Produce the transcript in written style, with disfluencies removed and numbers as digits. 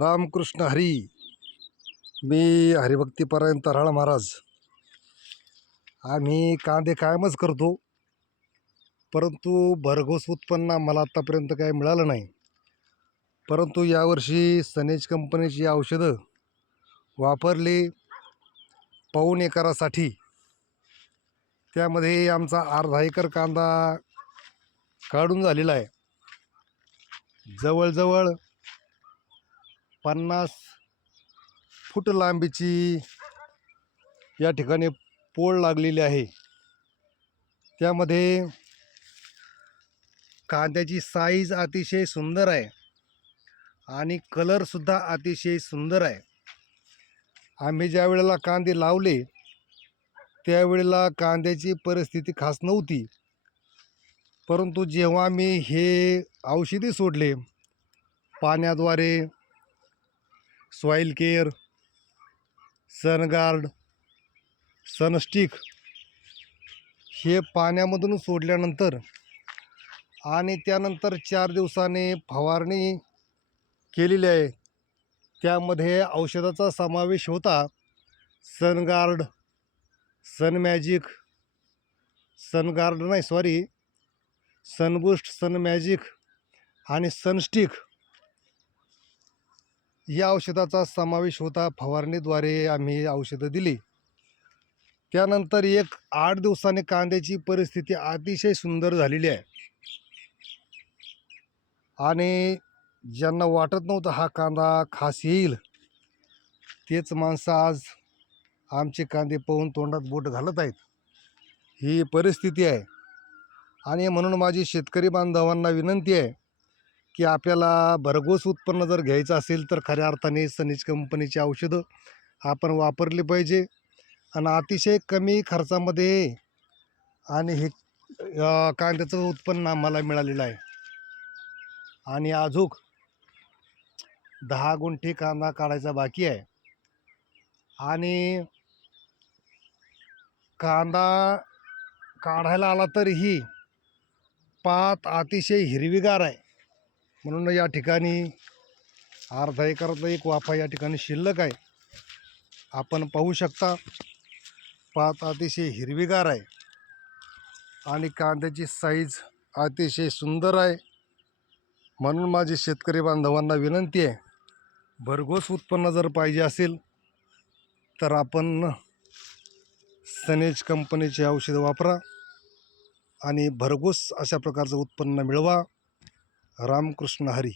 रामकृष्ण हरी. मी हरिभक्तीपरायण तऱ्हाळ महाराज. आम्ही कांदे कायमच करतो, परंतु भरघोस उत्पन्न आम्हाला आत्तापर्यंत काही मिळालं नाही. परंतु यावर्षी सनेज कंपनीची औषधं वापरली पाऊण एकरासाठी. त्यामध्ये आमचा अर्धा एकर कांदा काढून झालेला आहे. जवळजवळ 50 फूट लांबीची या ठिकाणी पोळ लागलेली आहे. त्यामध्ये कांद्याची साईज अतिशय सुंदर आहे आणि कलरसुद्धा अतिशय सुंदर आहे. आम्ही ज्या वेळेला कांदे लावले त्यावेळेला कांद्याची परिस्थिती खास नव्हती, परंतु जेव्हा आम्ही हे औषधी सोडले पाण्याद्वारे, सॉईल केअर, सनगार्ड, सनस्टिक हे पाण्यामधून सोडल्यानंतर आणि त्यानंतर 4 दिवसाने फवारणी केलेली आहे. त्यामध्ये औषधाचा समावेश होता सनगार्ड, सनमॅजिक, सनबूस्ट, सनमॅजिक आणि सनस्टिक या औषधाचा समावेश होता. फवारणीद्वारे आम्ही औषधं दिली. त्यानंतर 8 दिवसांनी कांद्याची परिस्थिती अतिशय सुंदर झालेली आहे आणि ज्यांना वाटत नव्हतं हा कांदा खास येईल तेच माणसं आज आमचे कांदे पाहून तोंडात बोट घालत आहेत. ही परिस्थिती आहे. आणि म्हणून माझी शेतकरी बांधवांना विनंती आहे की आपल्याला भरघोस उत्पन्न जर घ्यायचं असेल तर खऱ्या अर्थाने सनेज कंपनीची औषधं आपण वापरली पाहिजे आणि अतिशय कमी खर्चामध्ये आणि हे कांद्याचं उत्पन्न आम्हाला मिळालेलं आहे. आणि अजून 10 गुंठे कांदा काढायचा बाकी आहे. आणि कांदा काढायला आला तरीही पात अतिशय हिरवीगार आहे. म्हणून या ठिकाणी अर्धा एकरातला एक वाफा या ठिकाणी शिल्लक आहे. आपण पाहू शकता पात अतिशय हिरवीगार आहे आणि कांद्याची साईज अतिशय सुंदर आहे. म्हणून माझी शेतकरी बांधवांना विनंती आहे, भरघोस उत्पन्न जर पाहिजे असेल तर आपण सनेज कंपनीची औषधं वापरा आणि भरघोस अशा प्रकारचं उत्पन्न मिळवा. रामकृष्ण हरी.